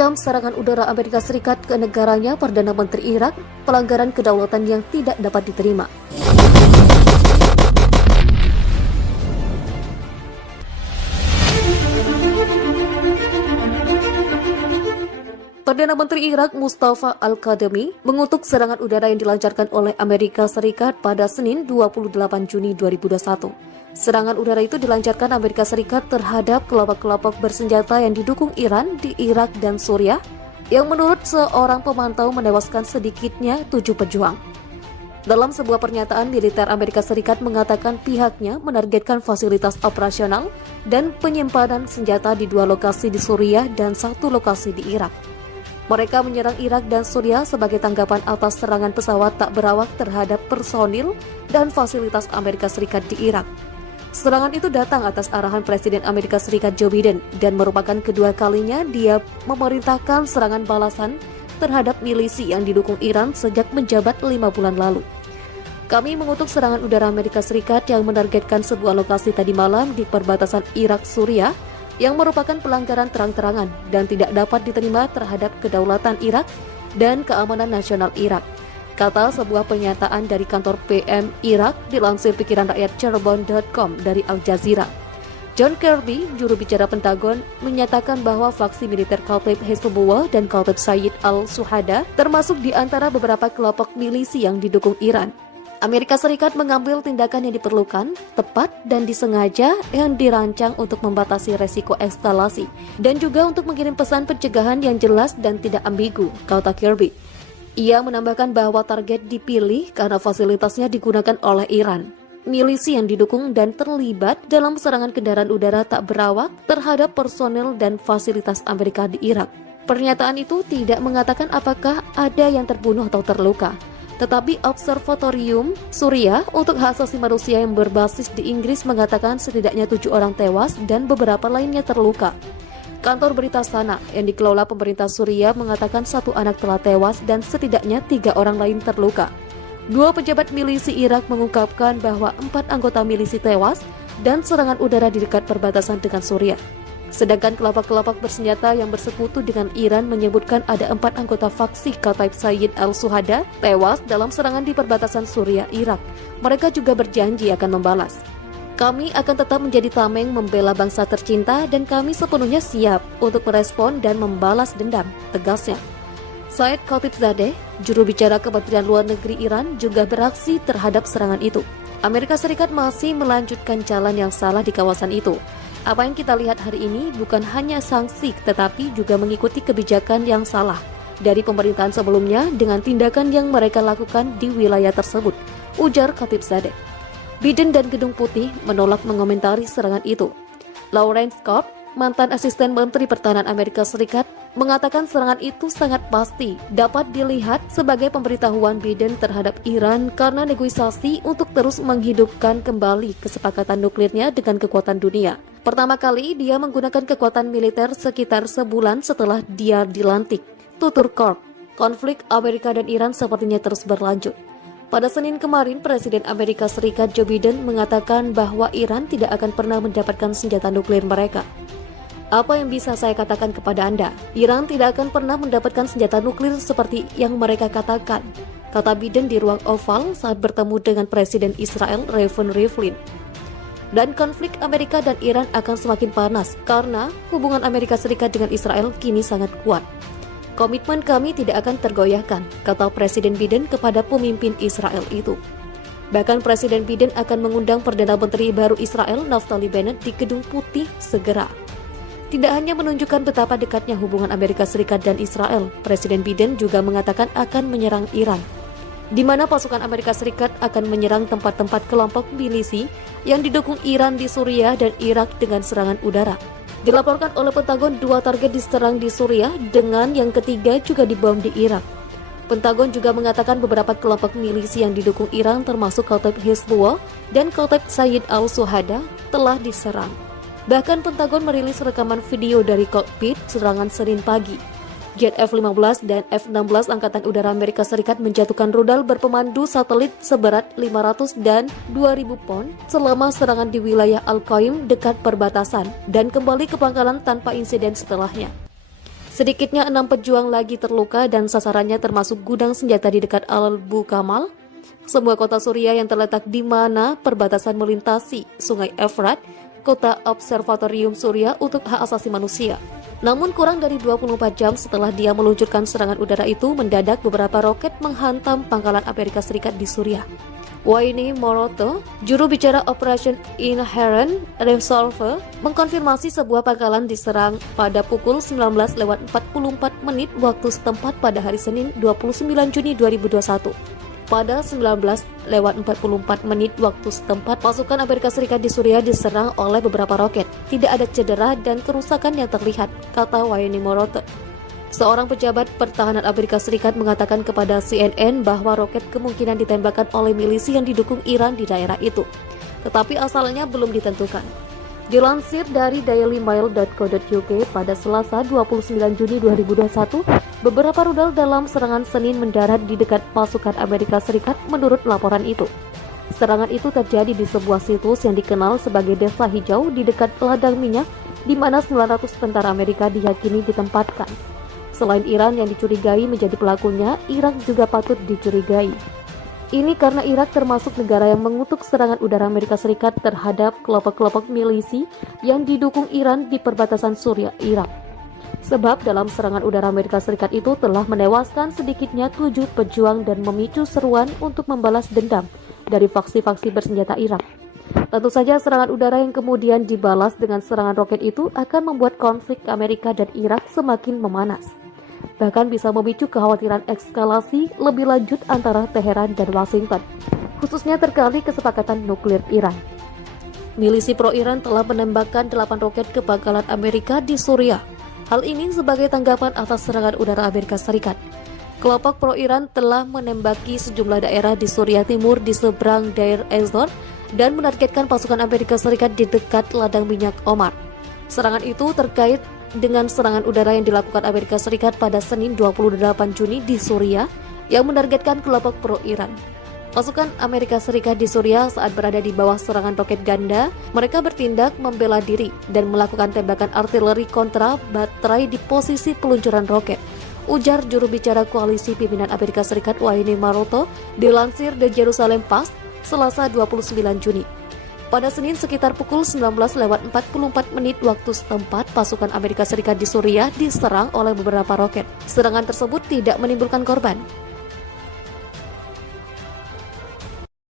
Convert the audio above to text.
Mengecam serangan udara Amerika Serikat ke negaranya, Perdana Menteri Irak, pelanggaran kedaulatan yang tidak dapat diterima. Perdana Menteri Irak Mustafa Al-Kadhimi mengutuk serangan udara yang dilancarkan oleh Amerika Serikat pada Senin 28 Juni 2021. Serangan udara itu dilancarkan Amerika Serikat terhadap kelompok-kelompok bersenjata yang didukung Iran di Irak dan Suriah, yang menurut seorang pemantau menewaskan sedikitnya 7 pejuang. Dalam sebuah pernyataan, militer Amerika Serikat mengatakan pihaknya menargetkan fasilitas operasional dan penyimpanan senjata di 2 lokasi di Suriah dan 1 lokasi di Irak. Mereka menyerang Irak dan Suriah sebagai tanggapan atas serangan pesawat tak berawak terhadap personil dan fasilitas Amerika Serikat di Irak. Serangan itu datang atas arahan Presiden Amerika Serikat Joe Biden dan merupakan kedua kalinya dia memerintahkan serangan balasan terhadap milisi yang didukung Iran sejak menjabat 5 bulan lalu. Kami mengutuk serangan udara Amerika Serikat yang menargetkan sebuah lokasi tadi malam di perbatasan Irak-Suriah yang merupakan pelanggaran terang-terangan dan tidak dapat diterima terhadap kedaulatan Irak dan keamanan nasional Irak, kata sebuah pernyataan dari kantor PM Irak dilansir pikiranrakyatcirebon.com dari Al Jazeera. John Kirby, juru bicara Pentagon, menyatakan bahwa faksi militer Kataib Hezbollah dan Kataib Sayyid al-Shuhada termasuk di antara beberapa kelompok milisi yang didukung Iran. Amerika Serikat mengambil tindakan yang diperlukan, tepat dan disengaja yang dirancang untuk membatasi resiko eskalasi dan juga untuk mengirim pesan pencegahan yang jelas dan tidak ambigu, kata Kirby. Ia menambahkan bahwa target dipilih karena fasilitasnya digunakan oleh Iran, milisi yang didukung dan terlibat dalam serangan kendaraan udara tak berawak terhadap personel dan fasilitas Amerika di Irak. Pernyataan itu tidak mengatakan apakah ada yang terbunuh atau terluka. Tetapi Observatorium Suriah untuk Hak Asasi Manusia yang berbasis di Inggris mengatakan setidaknya 7 orang tewas dan beberapa lainnya terluka. Kantor berita Sana yang dikelola pemerintah Suriah mengatakan 1 anak telah tewas dan setidaknya 3 orang lain terluka. 2 pejabat milisi Irak mengungkapkan bahwa 4 anggota milisi tewas dan serangan udara di dekat perbatasan dengan Suriah. Sedangkan kelompok-kelompok bersenjata yang bersekutu dengan Iran menyebutkan ada 4 anggota faksi Kataib Sayyid al-Shuhada tewas dalam serangan di perbatasan Suriah Irak. Mereka juga berjanji akan membalas. Kami akan tetap menjadi tameng membela bangsa tercinta dan kami sepenuhnya siap untuk merespon dan membalas dendam, tegasnya. Said Khatibzadeh, juru bicara Kementerian Luar Negeri Iran, juga beraksi terhadap serangan itu. Amerika Serikat masih melanjutkan jalan yang salah di kawasan itu. Apa yang kita lihat hari ini bukan hanya sanksi tetapi juga mengikuti kebijakan yang salah dari pemerintahan sebelumnya dengan tindakan yang mereka lakukan di wilayah tersebut, ujar Khatibzadeh. Biden dan Gedung Putih menolak mengomentari serangan itu. Lawrence Cobb, mantan asisten Menteri Pertahanan Amerika Serikat, mengatakan serangan itu sangat pasti dapat dilihat sebagai pemberitahuan Biden terhadap Iran karena negosiasi untuk terus menghidupkan kembali kesepakatan nuklirnya dengan kekuatan dunia. Pertama kali dia menggunakan kekuatan militer sekitar sebulan setelah dia dilantik, tutur Cobb. Konflik Amerika dan Iran sepertinya terus berlanjut. Pada Senin kemarin, Presiden Amerika Serikat Joe Biden mengatakan bahwa Iran tidak akan pernah mendapatkan senjata nuklir mereka. Apa yang bisa saya katakan kepada Anda? Iran tidak akan pernah mendapatkan senjata nuklir seperti yang mereka katakan, kata Biden di ruang oval saat bertemu dengan Presiden Israel Reuven Rivlin. Dan konflik Amerika dan Iran akan semakin panas karena hubungan Amerika Serikat dengan Israel kini sangat kuat. Komitmen kami tidak akan tergoyahkan, kata Presiden Biden kepada pemimpin Israel itu. Bahkan Presiden Biden akan mengundang Perdana Menteri baru Israel Naftali Bennett di Gedung Putih segera. Tidak hanya menunjukkan betapa dekatnya hubungan Amerika Serikat dan Israel, Presiden Biden juga mengatakan akan menyerang Iran, di mana pasukan Amerika Serikat akan menyerang tempat-tempat kelompok milisi yang didukung Iran di Suriah dan Irak dengan serangan udara. Dilaporkan oleh Pentagon 2 target diserang di Suriah dengan yang ketiga juga dibom di Irak. Pentagon juga mengatakan beberapa kelompok milisi yang didukung Iran termasuk Kataib Hezbollah dan Kataib Sayyid al-Shuhada telah diserang. Bahkan Pentagon merilis rekaman video dari kokpit serangan Senin pagi. Jet F-15 dan F-16 Angkatan Udara Amerika Serikat menjatuhkan rudal berpemandu satelit seberat 500 dan 2.000 pon selama serangan di wilayah Al-Qaim dekat perbatasan dan kembali ke pangkalan tanpa insiden setelahnya. Sedikitnya 6 pejuang lagi terluka dan sasarannya termasuk gudang senjata di dekat Al-Bukamal, sebuah kota Suriah yang terletak di mana perbatasan melintasi Sungai Efrat, kota observatorium Suriah untuk hak asasi manusia. Namun kurang dari 24 jam setelah dia meluncurkan serangan udara itu, mendadak beberapa roket menghantam pangkalan Amerika Serikat di Suriah. Wayne Moroto, juru bicara Operation Inherent Resolve, mengkonfirmasi sebuah pangkalan diserang pada pukul 19:44 waktu setempat pada hari Senin 29 Juni 2021. Pada 19:44 waktu setempat, pasukan Amerika Serikat di Suriah diserang oleh beberapa roket. Tidak ada cedera dan kerusakan yang terlihat, kata Wayne Moroto. Seorang pejabat pertahanan Amerika Serikat mengatakan kepada CNN bahwa roket kemungkinan ditembakkan oleh milisi yang didukung Iran di daerah itu, tetapi asalnya belum ditentukan. Dilansir dari dailymail.co.uk pada Selasa 29 Juni 2021, beberapa rudal dalam serangan Senin mendarat di dekat pasukan Amerika Serikat menurut laporan itu. Serangan itu terjadi di sebuah situs yang dikenal sebagai Desa Hijau di dekat ladang minyak, di mana 900 tentara Amerika diyakini ditempatkan. Selain Iran yang dicurigai menjadi pelakunya, Irak juga patut dicurigai. Ini karena Irak termasuk negara yang mengutuk serangan udara Amerika Serikat terhadap kelompok-kelompok milisi yang didukung Iran di perbatasan Suriah, Irak. Sebab dalam serangan udara Amerika Serikat itu telah menewaskan sedikitnya 7 pejuang dan memicu seruan untuk membalas dendam dari faksi-faksi bersenjata Irak. Tentu saja serangan udara yang kemudian dibalas dengan serangan roket itu akan membuat konflik Amerika dan Irak semakin memanas. Bahkan bisa memicu kekhawatiran eskalasi lebih lanjut antara Teheran dan Washington, khususnya terkait kesepakatan nuklir Iran. Milisi pro-Iran telah menembakkan 8 roket ke pangkalan Amerika di Suriah. Hal ini sebagai tanggapan atas serangan udara Amerika Serikat. Kelompok pro-Iran telah menembaki sejumlah daerah di Suriah Timur di seberang Deir ez-Zor dan menargetkan pasukan Amerika Serikat di dekat ladang minyak Omar. Serangan itu terkait dengan serangan udara yang dilakukan Amerika Serikat pada Senin 28 Juni di Suriah yang menargetkan kelompok pro-Iran. Pasukan Amerika Serikat di Suriah saat berada di bawah serangan roket ganda, mereka bertindak membela diri dan melakukan tembakan artileri kontra baterai di posisi peluncuran roket, ujar juru bicara koalisi pimpinan Amerika Serikat Wayne Moroto dilansir The Jerusalem Post Selasa 29 Juni. Pada Senin sekitar pukul 19:44 waktu setempat, pasukan Amerika Serikat di Suriah diserang oleh beberapa roket. Serangan tersebut tidak menimbulkan korban.